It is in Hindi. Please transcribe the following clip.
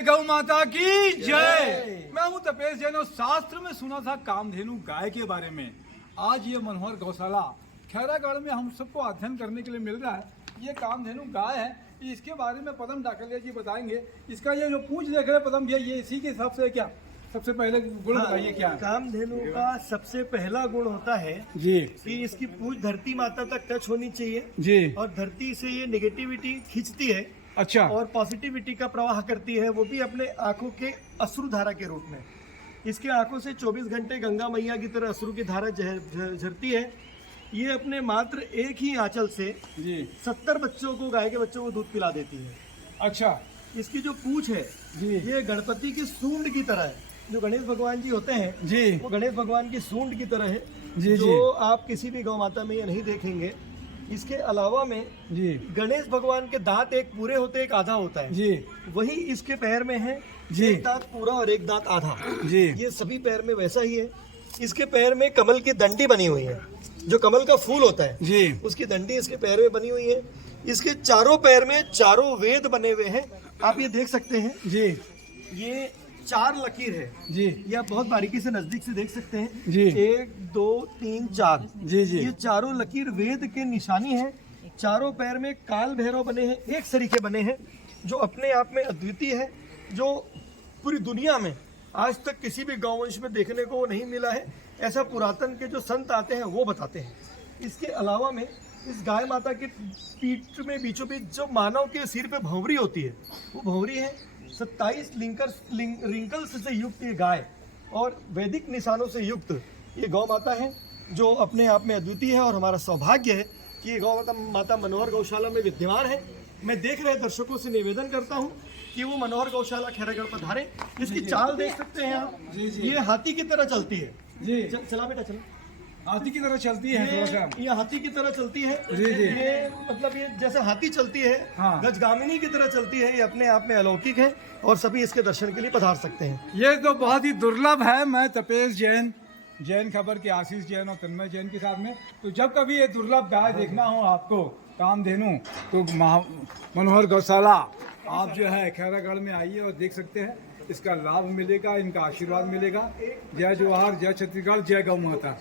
गौ माता की जय। मैं हूं तपेश जैन और शास्त्र में सुना था कामधेनु गाय के बारे में। आज ये मनोहर गौशाला खैरागढ़ में हम सबको अध्ययन करने के लिए मिल रहा है। ये कामधेनु गाय है, इसके बारे में पदम डाकलिया जी बताएंगे। इसका ये जो पूंछ देख रहे हैं पदम भैया, ये इसी के हिसाब से क्या सबसे पहले गुण बताइए क्या है? कामधेनु का सबसे पहला गुण होता है जी कि इसकी पूंछ धरती माता तक टच होनी चाहिए जी। और धरती से ये नेगेटिविटी खींचती है अच्छा। और पॉजिटिविटी का प्रवाह करती है, वो भी अपने आंखों के अश्रु धारा के रूप में। इसके आंखों से 24 घंटे गंगा मैया की तरह अश्रु की धारा झरती है। ये अपने मात्र एक ही आंचल से जी 70 बच्चों को, गाय के बच्चों को दूध पिला देती है। अच्छा इसकी जो पूंछ है जी ये गणपति की सूंड की तरह है। जो गणेश भगवान जी होते हैं जी वो गणेश भगवान की सूंड की तरह है जी जो आप किसी भी गौ माता में ये नहीं देखेंगे। इसके अलावा में जी गणेश भगवान के दांत एक पूरे होते एक आधा होता है, जी वही इसके पैर में है। जी। एक दांत पूरा और एक दांत आधा। जी ये सभी पैर में वैसा ही है। इसके पैर में कमल की डंडी बनी हुई है, जो कमल का फूल होता है जी उसकी डंडी इसके पैर में बनी हुई है। इसके चारों पैर में चारों वेद बने हुए हैं, आप ये देख सकते हैं। जी ये 4 लकीर है जी ये आप बहुत बारीकी से नजदीक से देख सकते हैं। जी 1 2 3 4 जी जी ये चारों लकीर वेद के निशानी है। चारों पैर में काल भैरव बने हैं, एक सरीखे बने हैं, जो अपने आप में अद्वितीय है, जो पूरी दुनिया में आज तक किसी भी गौवंश में देखने को नहीं मिला है। ऐसा पुरातन के जो संत आते हैं वो बताते हैं। इसके अलावा में इस गाय माता के पीठ में बीचों बीच जो मानव के सिर पे भंवरी होती है वो भंवरी है। 27 रिंकल्स से युक्त ये गाय और वैदिक निशानों से युक्त ये गौ माता है, जो अपने आप में अद्वितीय है। और हमारा सौभाग्य है कि ये गौ माता मनोहर गौशाला में विद्यमान है। मैं देख रहे दर्शकों से निवेदन करता हूँ कि वो मनोहर गौशाला खैरागढ़ पधारे। इसकी चाल देख सकते हैं आप, ये हाथी की तरह चलती है। जी चला बेटा चलो। हाथी की तरह चलती है थोड़ा सा। ये हाथी की तरह चलती है। जी, जी। ये मतलब ये जैसे हाथी चलती है, हाँ। गजगामिनी की तरह चलती है। ये अपने आप में अलौकिक है और सभी इसके दर्शन के लिए पधार सकते हैं। ये तो बहुत ही दुर्लभ है। मैं तपेश जैन, जैन खबर के आशीष जैन और तन्मय जैन के साथ में, तो जब कभी ये दुर्लभ गाय देखना हो आपको कामधेनु, तो मनोहर गौशाला आप जो है खैरागढ़ में आइए और देख सकते हैं। इसका लाभ मिलेगा, इनका आशीर्वाद मिलेगा। जय जवाहर, जय छत्तीसगढ़, जय गौ माता।